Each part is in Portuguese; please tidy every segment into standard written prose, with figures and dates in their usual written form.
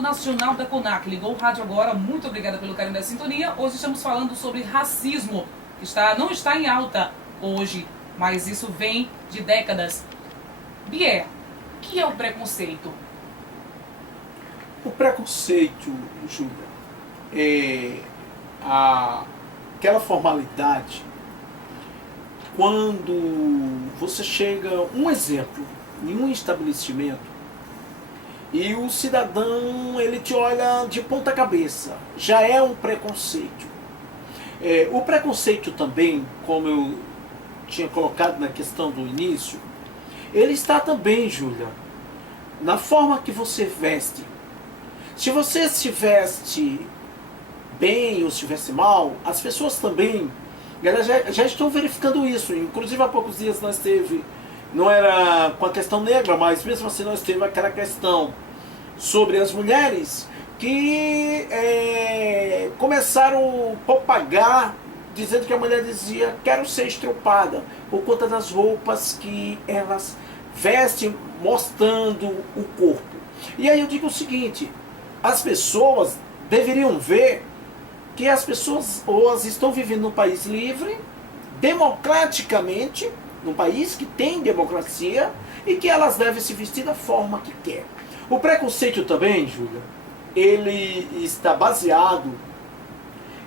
Diretor Nacional da CONAC, ligou o rádio agora, muito obrigada pelo carinho da sintonia. Hoje estamos falando sobre racismo, que não está em alta hoje, mas isso vem de décadas. Bier, o que é o preconceito? O preconceito, Júlia, é aquela formalidade quando você chega, um exemplo, em um estabelecimento e o cidadão ele te olha de ponta cabeça, já é um preconceito. O preconceito também, como eu tinha colocado na questão do início, ele está também, Júlia, na forma que você veste. Se você se veste bem ou se veste mal, as pessoas também elas já estão verificando isso. Inclusive há poucos dias nós teve, não era com a questão negra, mas mesmo assim nós teve aquela questão sobre as mulheres que começaram a propagar dizendo que a mulher dizia quero ser estrupada por conta das roupas que elas vestem mostrando o corpo. E aí eu digo o seguinte, as pessoas deveriam ver que as pessoas hoje estão vivendo num país livre, democraticamente, num país que tem democracia e que elas devem se vestir da forma que quer. O preconceito também, Júlia, ele está baseado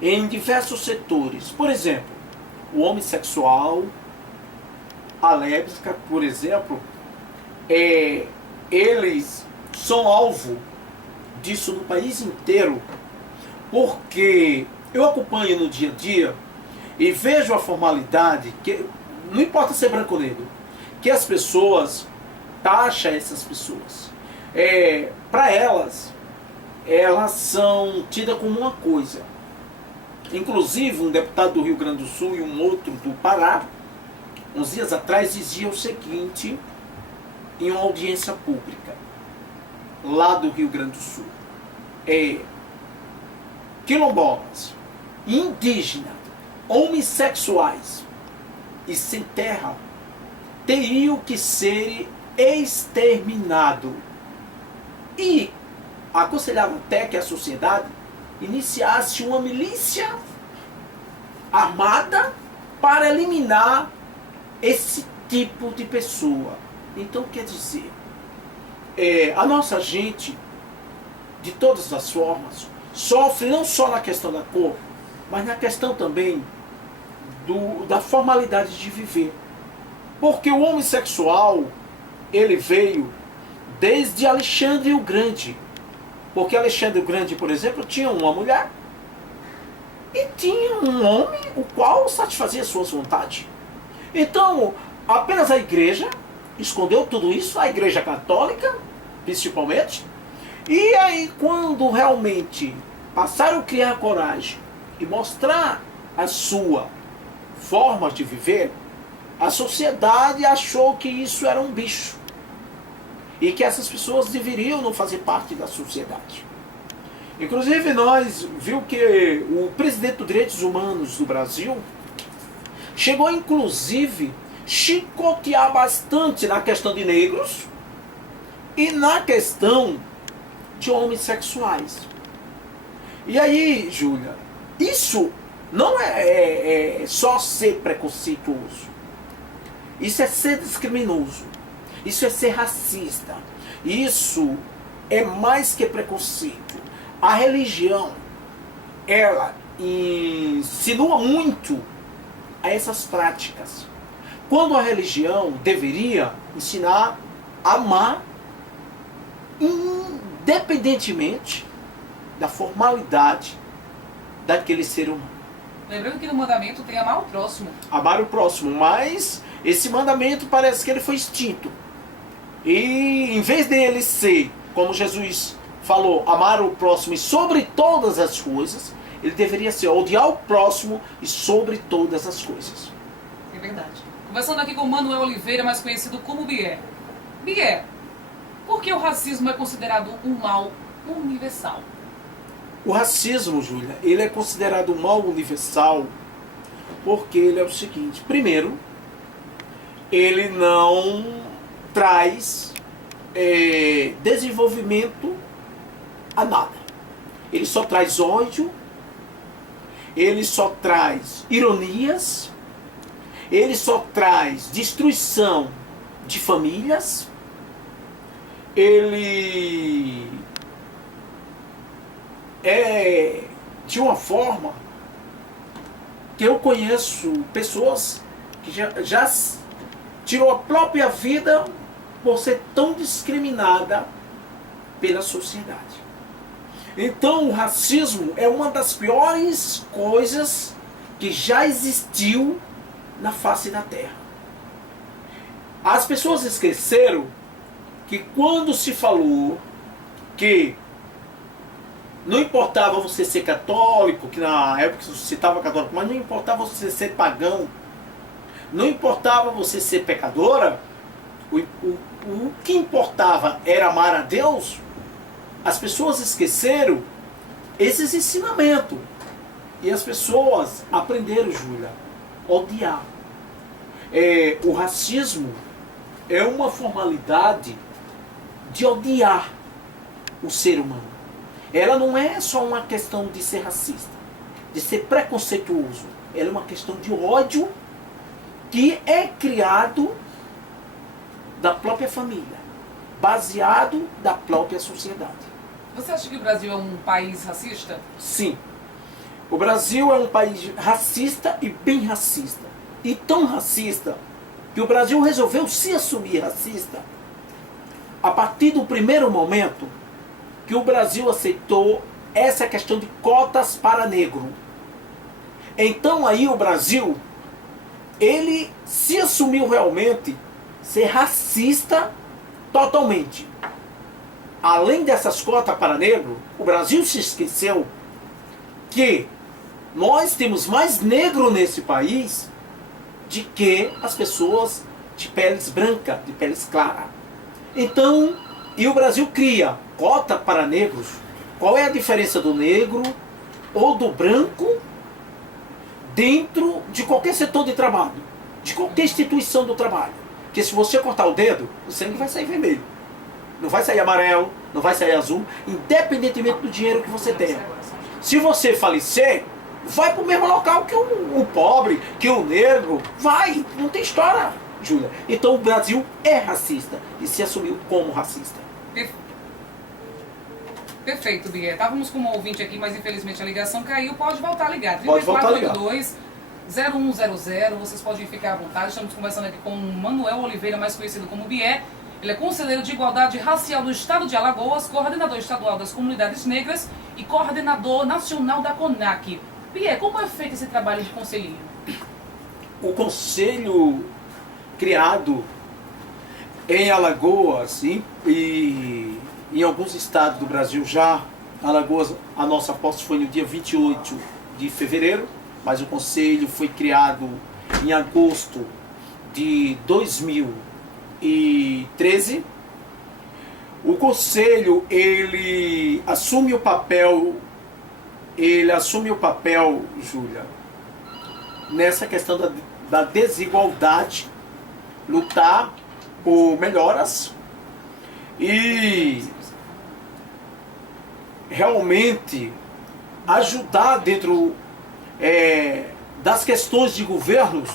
em diversos setores. Por exemplo, o homossexual, a lésbica, por exemplo, eles são alvo disso no país inteiro, porque eu acompanho no dia a dia e vejo a formalidade, que não importa ser branco ou negro, que as pessoas taxam essas pessoas. Para elas são tidas como uma coisa. Inclusive um deputado do Rio Grande do Sul e um outro do Pará, uns dias atrás, dizia o seguinte em uma audiência pública lá do Rio Grande do Sul: quilombolas, indígenas, homossexuais e sem terra teriam que ser exterminados. E aconselhava até que a sociedade iniciasse uma milícia armada para eliminar esse tipo de pessoa. Então, quer dizer, a nossa gente, de todas as formas, sofre não só na questão da cor, mas na questão também da formalidade de viver. Porque o homossexual, ele veio desde Alexandre o Grande. Porque Alexandre o Grande, por exemplo, tinha uma mulher e tinha um homem o qual satisfazia suas vontades. Então, apenas a igreja escondeu tudo isso, a igreja católica, principalmente. E aí, quando realmente passaram a criar coragem e mostrar a sua forma de viver, a sociedade achou que isso era um bicho e que essas pessoas deveriam não fazer parte da sociedade. Inclusive nós viu que o presidente dos Direitos Humanos do Brasil chegou inclusive chicotear bastante na questão de negros e na questão de homossexuais. E aí, Júlia, isso não é só ser preconceituoso. Isso é ser discriminoso. Isso é ser racista. Isso é mais que preconceito. A religião, ela insinua muito a essas práticas. Quando a religião deveria ensinar a amar independentemente da formalidade daquele ser humano. Lembrando que no mandamento tem amar o próximo. Amar o próximo, mas esse mandamento parece que ele foi extinto. E em vez dele ser, como Jesus falou, amar o próximo e sobre todas as coisas, ele deveria ser odiar o próximo e sobre todas as coisas. É verdade. Conversando aqui com Manuel Oliveira, mais conhecido como Bier. Bier, por que o racismo é considerado um mal universal? O racismo, Júlia, ele é considerado um mal universal porque ele é o seguinte: primeiro, ele não traz desenvolvimento a nada. Ele só traz ódio, ele só traz ironias, ele só traz destruição de famílias, ele é de uma forma que eu conheço pessoas que já tirou a própria vida por ser tão discriminada pela sociedade. Então o racismo é uma das piores coisas que já existiu na face da Terra. As pessoas esqueceram que quando se falou que não importava você ser católico, que na época se citava católico, mas não importava você ser pagão, não importava você ser pecadora, o que importava era amar a Deus. As pessoas esqueceram esses ensinamentos. E as pessoas aprenderam, Júlia, a odiar. O racismo é uma formalidade de odiar o ser humano. Ela não é só uma questão de ser racista, de ser preconceituoso. Ela é uma questão de ódio que é criado da própria família, baseado da própria sociedade. Você acha que o Brasil é um país racista? Sim. O Brasil é um país racista e bem racista. E tão racista que o Brasil resolveu se assumir racista a partir do primeiro momento que o Brasil aceitou essa questão de cotas para negro. Então aí o Brasil, ele se assumiu realmente ser racista totalmente. Além dessas cotas para negro, o Brasil se esqueceu que nós temos mais negro nesse país de que as pessoas de peles brancas, de peles claras. Então, e o Brasil cria cota para negros. Qual é a diferença do negro ou do branco dentro de qualquer setor de trabalho, de qualquer instituição do trabalho? Porque se você cortar o dedo, o sangue vai sair vermelho. Não vai sair amarelo, não vai sair azul, independentemente do dinheiro que você tenha. Se você falecer, vai para o mesmo local que o pobre, que o negro. Vai, não tem história, Júlia. Então o Brasil é racista e se assumiu como racista. Perfeito, Bié. Estávamos com um ouvinte aqui, mas infelizmente a ligação caiu. Pode voltar a ligar. Pode voltar a ligar. 3482-0100. Vocês podem ficar à vontade. Estamos conversando aqui com o Manuel Oliveira, mais conhecido como Bié. Ele é conselheiro de Igualdade Racial do Estado de Alagoas, coordenador estadual das comunidades negras e coordenador nacional da CONAC. Bié, como é feito esse trabalho de conselheiro? O conselho criado em Alagoas e em alguns estados do Brasil já, Alagoas, a nossa posse foi no dia 28 de fevereiro, mas o conselho foi criado em agosto de 2013. O conselho, ele assume o papel, Júlia, nessa questão da desigualdade, lutar por melhoras e realmente ajudar dentro das questões de governos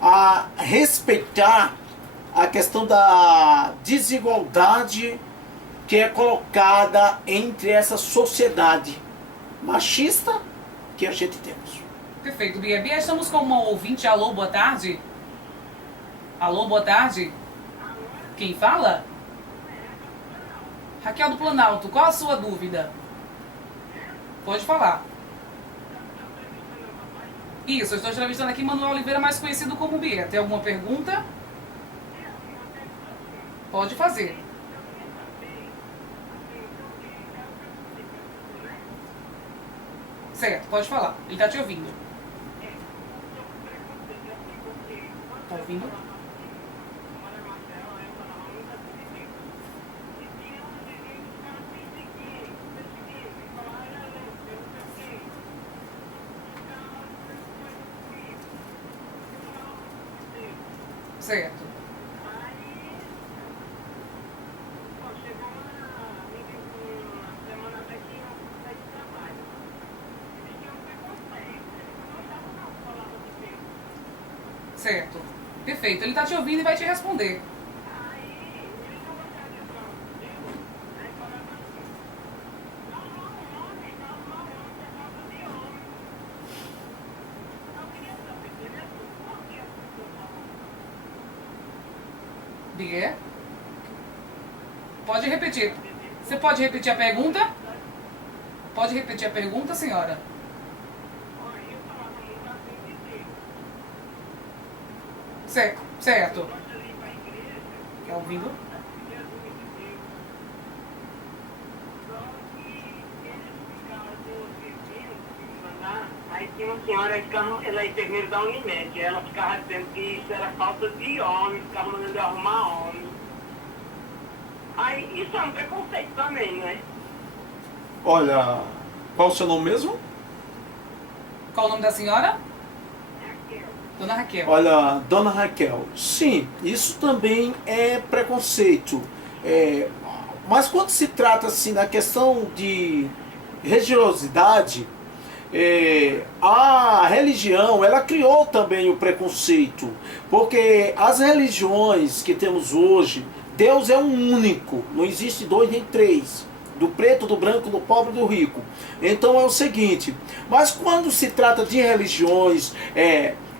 a respeitar a questão da desigualdade que é colocada entre essa sociedade machista que a gente temos. Perfeito, Bia. Bia, estamos com uma ouvinte. Alô, boa tarde. Alô, boa tarde. Quem fala? Raquel do Planalto. Qual a sua dúvida? Pode falar. Isso, eu estou entrevistando aqui Manuel Oliveira, mais conhecido como Bia. Tem alguma pergunta? Pode fazer. Certo, pode falar. Ele está te ouvindo. Está ouvindo? Certo. Certo. Perfeito. Ele está te ouvindo e vai te responder. Diga. Pode repetir. Você pode repetir a pergunta? Pode repetir a pergunta, senhora? Certo. Certo. Tá ouvindo? Aí tinha uma senhora, ela é enfermeira da Unimed, ela ficava dizendo que isso era falta de homem, ficava mandando arrumar homem. Aí isso é um preconceito também, não é? Olha, qual o seu nome mesmo? Qual o nome da senhora? Dona Raquel. Olha, Dona Raquel, sim, isso também é preconceito. Mas quando se trata assim da questão de religiosidade, a religião, ela criou também o preconceito, porque as religiões que temos hoje, Deus é um único, não existe dois nem três, do preto, do branco, do pobre e do rico. Então é o seguinte, mas quando se trata de religiões,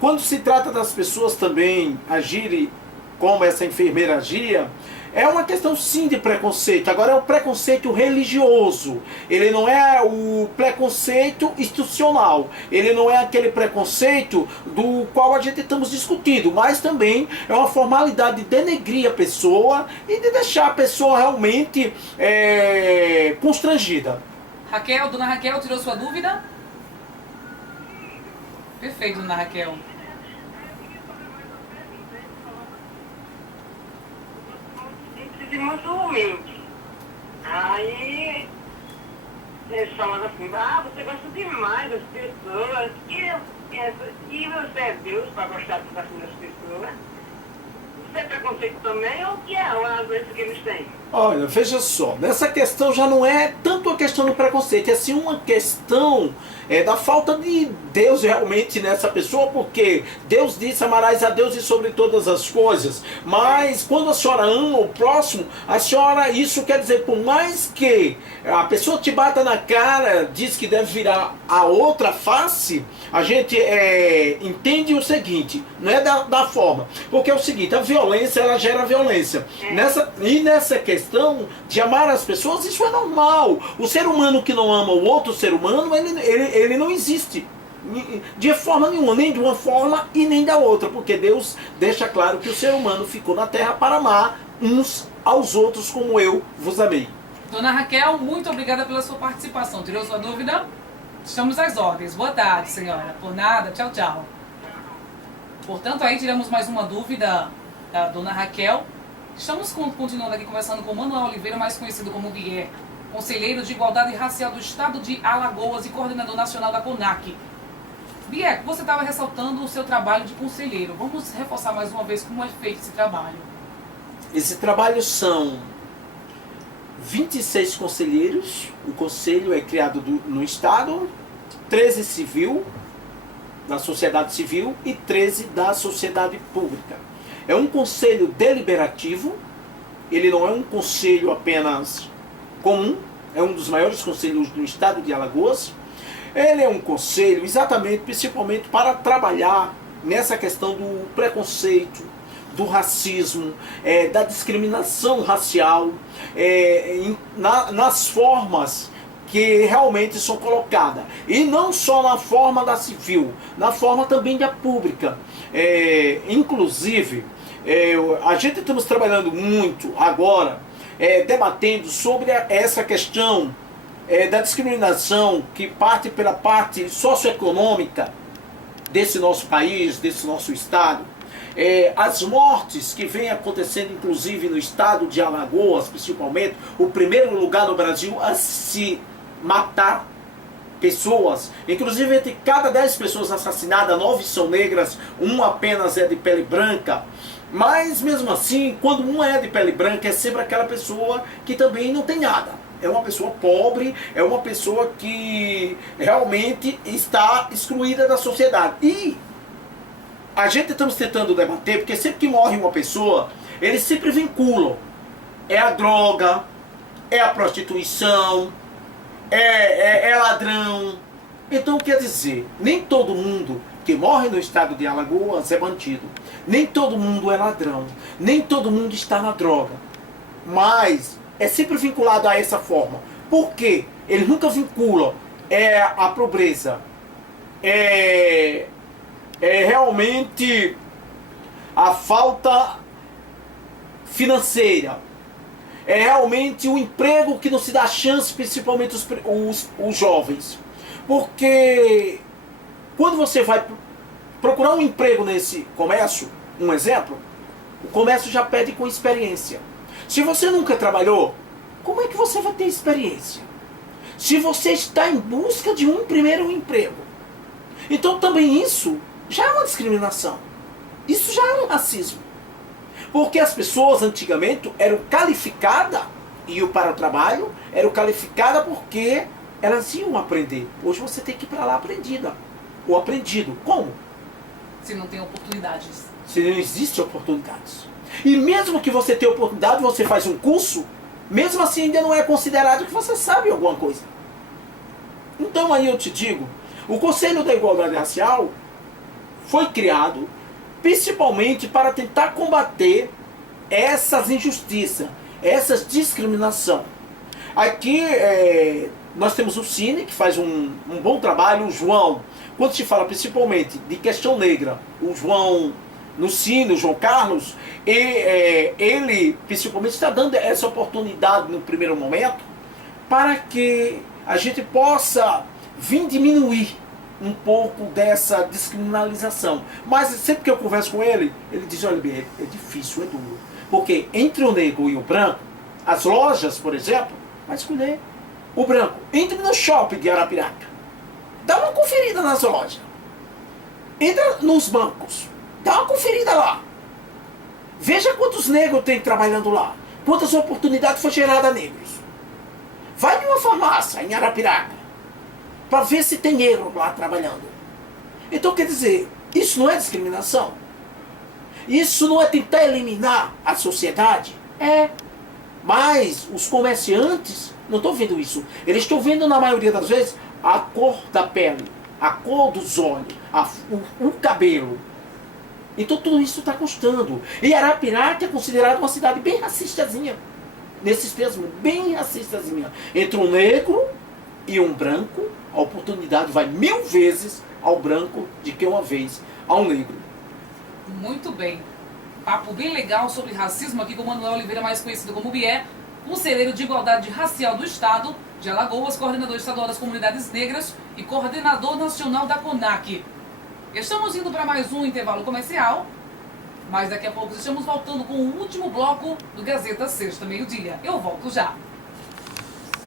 quando se trata das pessoas também agirem como essa enfermeira agia, é uma questão sim de preconceito. Agora é o preconceito religioso. Ele não é o preconceito institucional. Ele não é aquele preconceito do qual a gente estamos discutindo. Mas também é uma formalidade de denegrir a pessoa e de deixar a pessoa realmente constrangida. Raquel, Dona Raquel, tirou sua dúvida? Perfeito, Dona Raquel. E muito humilde. Aí eles falam assim, você gosta demais das pessoas, e você é Deus para gostar das pessoas. Isso é preconceito também ou que é a doença que eles têm? Olha, veja só, nessa questão já não é tanto a questão do preconceito, é sim uma questão da falta de Deus realmente nessa pessoa, porque Deus disse, amarás a Deus e sobre todas as coisas, mas quando a senhora ama o próximo, a senhora, isso quer dizer, por mais que a pessoa te bata na cara, diz que deve virar a outra face, a gente entende o seguinte, não é da forma, porque é o seguinte, a violência, ela gera violência, nessa questão de amar as pessoas, isso é normal. O ser humano que não ama o outro ser humano, ele não existe de forma nenhuma, nem de uma forma e nem da outra, porque Deus deixa claro que o ser humano ficou na terra para amar uns aos outros como eu vos amei. Dona Raquel, muito obrigada pela sua participação. Tirou sua dúvida? Estamos às ordens. Boa tarde, senhora. Por nada. Tchau, tchau. Portanto, aí tiramos mais uma dúvida da Dona Raquel. Estamos continuando aqui conversando com Manuel Oliveira, mais conhecido como Bier, conselheiro de Igualdade Racial do Estado de Alagoas e coordenador nacional da CONAC. Bier, você estava ressaltando o seu trabalho de conselheiro. Vamos reforçar mais uma vez como é feito esse trabalho. Esse trabalho são 26 conselheiros. O conselho é criado no Estado, 13 civil, da sociedade civil e 13 da sociedade pública. É um conselho deliberativo, ele não é um conselho apenas comum, é um dos maiores conselhos do estado de Alagoas. Ele é um conselho exatamente, principalmente para trabalhar nessa questão do preconceito, do racismo, da discriminação racial, nas formas que realmente são colocadas. E não só na forma da civil, na forma também da pública. Inclusive, a gente estamos trabalhando muito agora, debatendo sobre essa questão da discriminação que parte pela parte socioeconômica desse nosso país, desse nosso estado. As mortes que vêm acontecendo, inclusive no estado de Alagoas, principalmente, o primeiro lugar no Brasil a se matar pessoas, inclusive entre cada 10 pessoas assassinadas, 9 são negras, uma apenas é de pele branca. Mas mesmo assim, quando uma é de pele branca, é sempre aquela pessoa que também não tem nada. É uma pessoa pobre, é uma pessoa que realmente está excluída da sociedade. E a gente estamos tentando debater, porque sempre que morre uma pessoa, eles sempre vinculam. É a droga, é a prostituição, é ladrão. Então, quer dizer, nem todo mundo que morre no estado de Alagoas é bandido. Nem todo mundo é ladrão. Nem todo mundo está na droga. Mas é sempre vinculado a essa forma. Por quê? Eles nunca vinculam a pobreza. É realmente a falta financeira. É realmente o emprego que não se dá chance, principalmente os jovens. Porque quando você vai procurar um emprego nesse comércio, um exemplo, o comércio já pede com experiência. Se você nunca trabalhou, como é que você vai ter experiência? Se você está em busca de um primeiro emprego. Então também isso já é uma discriminação. Isso já é um racismo. Porque as pessoas antigamente eram qualificadas, iam para o trabalho, eram qualificadas porque elas iam aprender. Hoje você tem que ir para lá aprendida. Ou aprendido. Como? Se não tem oportunidades. Se não existe oportunidades. E mesmo que você tenha oportunidade, você faz um curso, mesmo assim ainda não é considerado que você sabe alguma coisa. Então aí eu te digo, o Conselho da Igualdade Racial foi criado principalmente para tentar combater essas injustiças, essas discriminação. Aqui nós temos o Cine, que faz um bom trabalho, o João, quando se fala principalmente de questão negra, o João no Cine, o João Carlos, ele principalmente está dando essa oportunidade no primeiro momento para que a gente possa vir diminuir um pouco dessa descriminalização. Mas sempre que eu converso com ele, ele diz, olha bem, é difícil, é duro. Porque entre o negro e o branco, as lojas, por exemplo, vai escolher o branco. Entre no shopping de Arapiraca, dá uma conferida nas lojas. Entra nos bancos, dá uma conferida lá. Veja quantos negros tem trabalhando lá. Quantas oportunidades foram geradas a negros. Vai numa farmácia em Arapiraca para ver se tem negro lá trabalhando. Então, quer dizer, isso não é discriminação? Isso não é tentar eliminar a sociedade? É. Mas os comerciantes não estão vendo isso. Eles estão vendo, na maioria das vezes, a cor da pele, a cor dos olhos, o cabelo. Então tudo isso está custando. E Arapiraca é considerada uma cidade bem racistazinha. Nesses termos, bem racistazinha. Entre um negro e um branco, a oportunidade vai 1000 vezes ao branco de que uma vez ao negro. Muito bem. Papo bem legal sobre racismo aqui com o Manuel Oliveira, mais conhecido como Bié, conselheiro de Igualdade Racial do Estado de Alagoas, coordenador estadual das comunidades negras e coordenador nacional da CONAC. Estamos indo para mais um intervalo comercial, mas daqui a pouco estamos voltando com o último bloco do Gazeta Sexta Meio-Dia. Eu volto já.